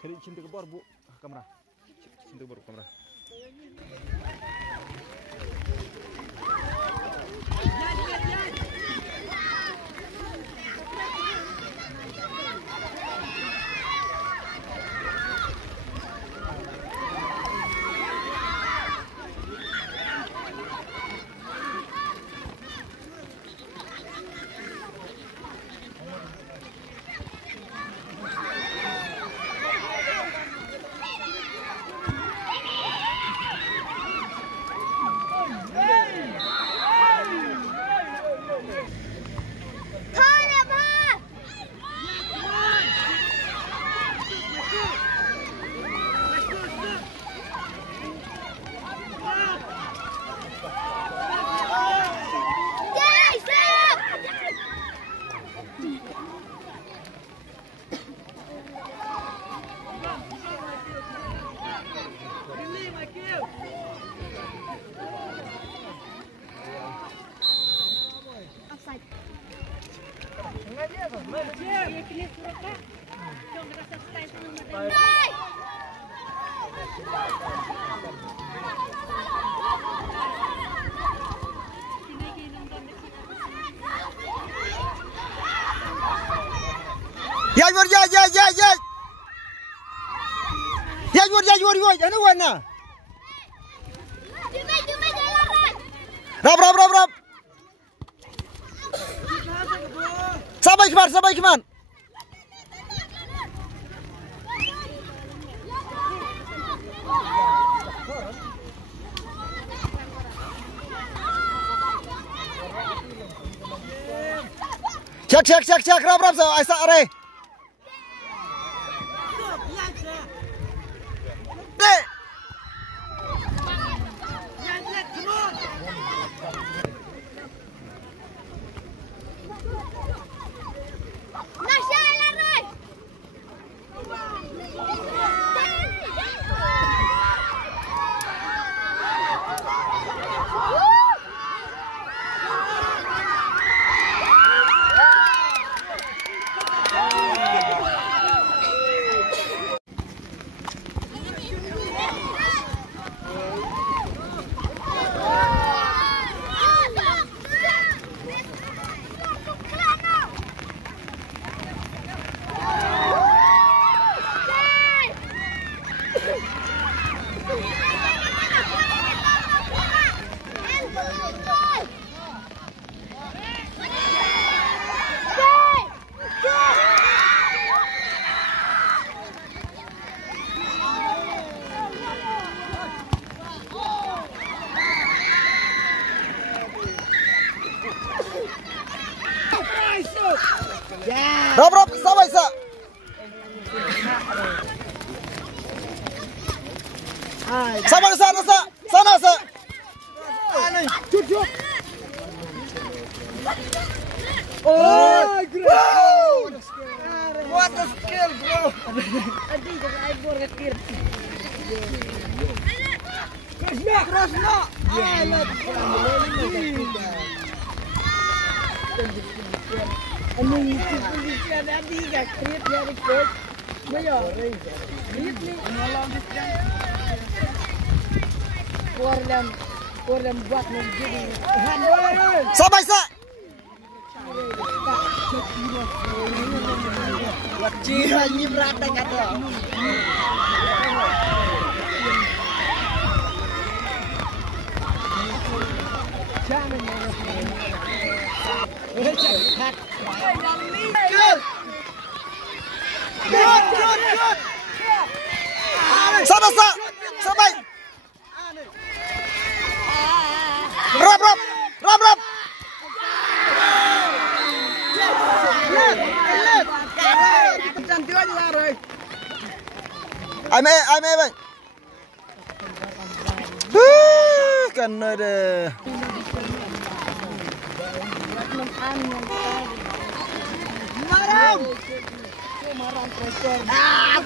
Kali cinta kebor bu kamera. Cinta kebor kamera. Ya, ano wana? Rap. Sabay keman. Cek, rap, so Aisyah are. Rap, sabay sa. Sabay sana sa. Ano? Cut. Oh, great. What a skill, bro. Adi jangan aibor ngetir. Cross no. Anh itu polisi tadi gak kreat ya record. Mayo. Kreat ni malam Korlam buat menjadi handal. Sabay sa. Wajib ni berata kata. Jangan Good. Sabay. Rap. Ai mê vậy. Cần đây.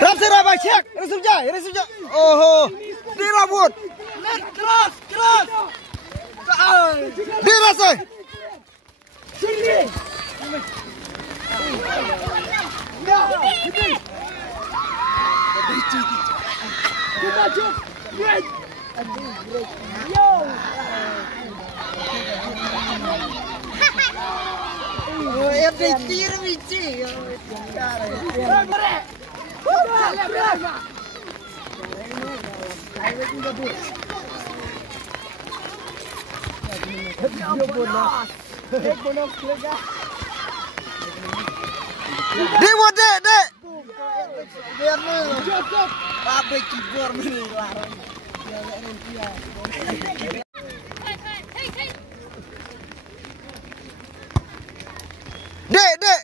Rap sih Abang cek, Resumja. Oh, di rambut. Keras. Di rasa. Sini. Buat dek. Biar lu. Apa keyboard ni larang. Dek.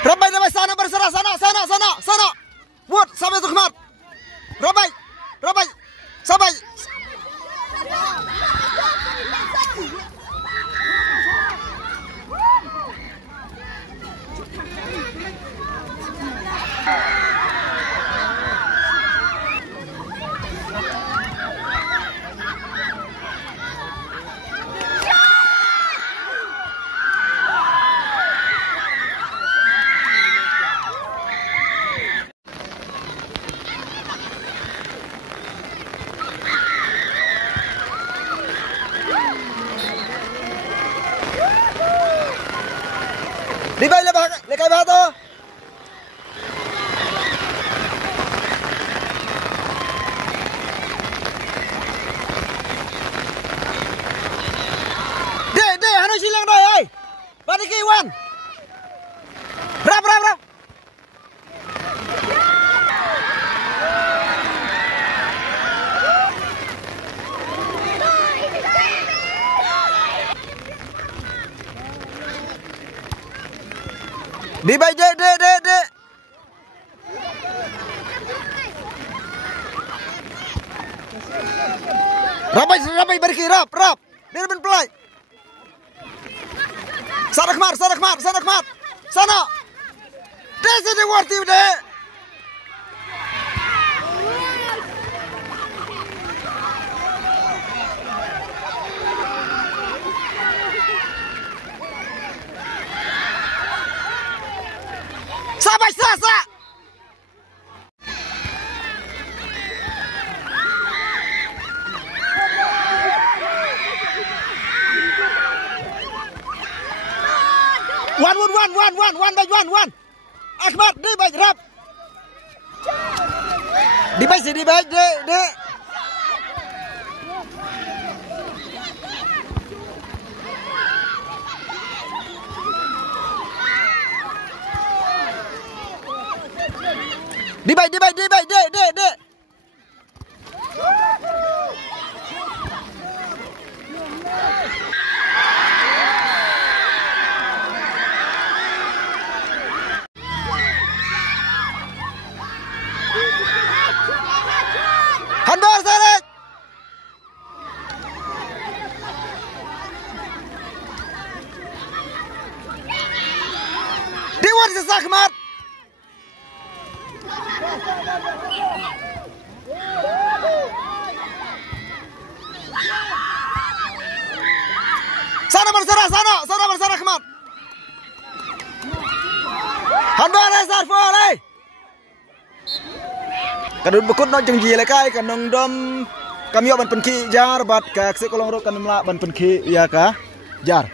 Rabai sana berserah sana. Buat sampai tu kemat. Rabai. Sampai. Đi bay lên cái ba to. Để hắn ơi lang rồi ơi. Ba đi kia quan. Rap. Đi bay dek. Rabai berki rap. Dia ben pelai. Sana kemar. Sana. Desa di warti dek. Sampai selasa. One. Ahmad, di baik rap. Di baik dek. Đi bay dek. Handor Sarek. Di war Ahmad. Sana berserah kemat. Handor Sarek boleh. Kadun bekut no jeng ji lekai kanong dom kamyo ban penki jar bat ka se kolong ro kanum la ban penki ya ka jar.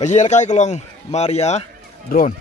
Ka ji lekai kolong Maria drone.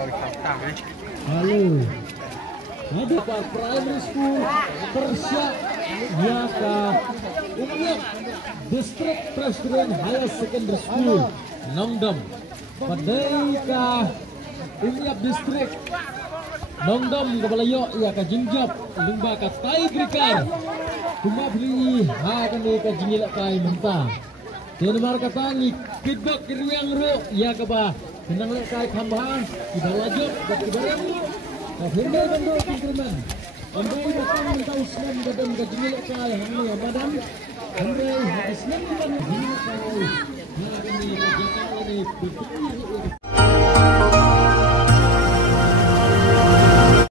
Lalu ada Pak Primary School Persiap Yaka Umyap District Presbyterian Higher Secondary School Nongdam Padeka Umyap District Nongdam Kabalayok Yaka Jingjap Lumba ka Tigrikar Kumabli ha kani ka Jinilak kai mentah Denmar katangi feedback kiruyang ro Yaka ba Senang lek kai kambahan kita lajut dan kita remu Akhirnya bandul pinterman Ambil datang mentau Islam dan kajinil kai hamil Ramadan Ambil Islam dan kajinil kai Hari ini kajakal ini berpikir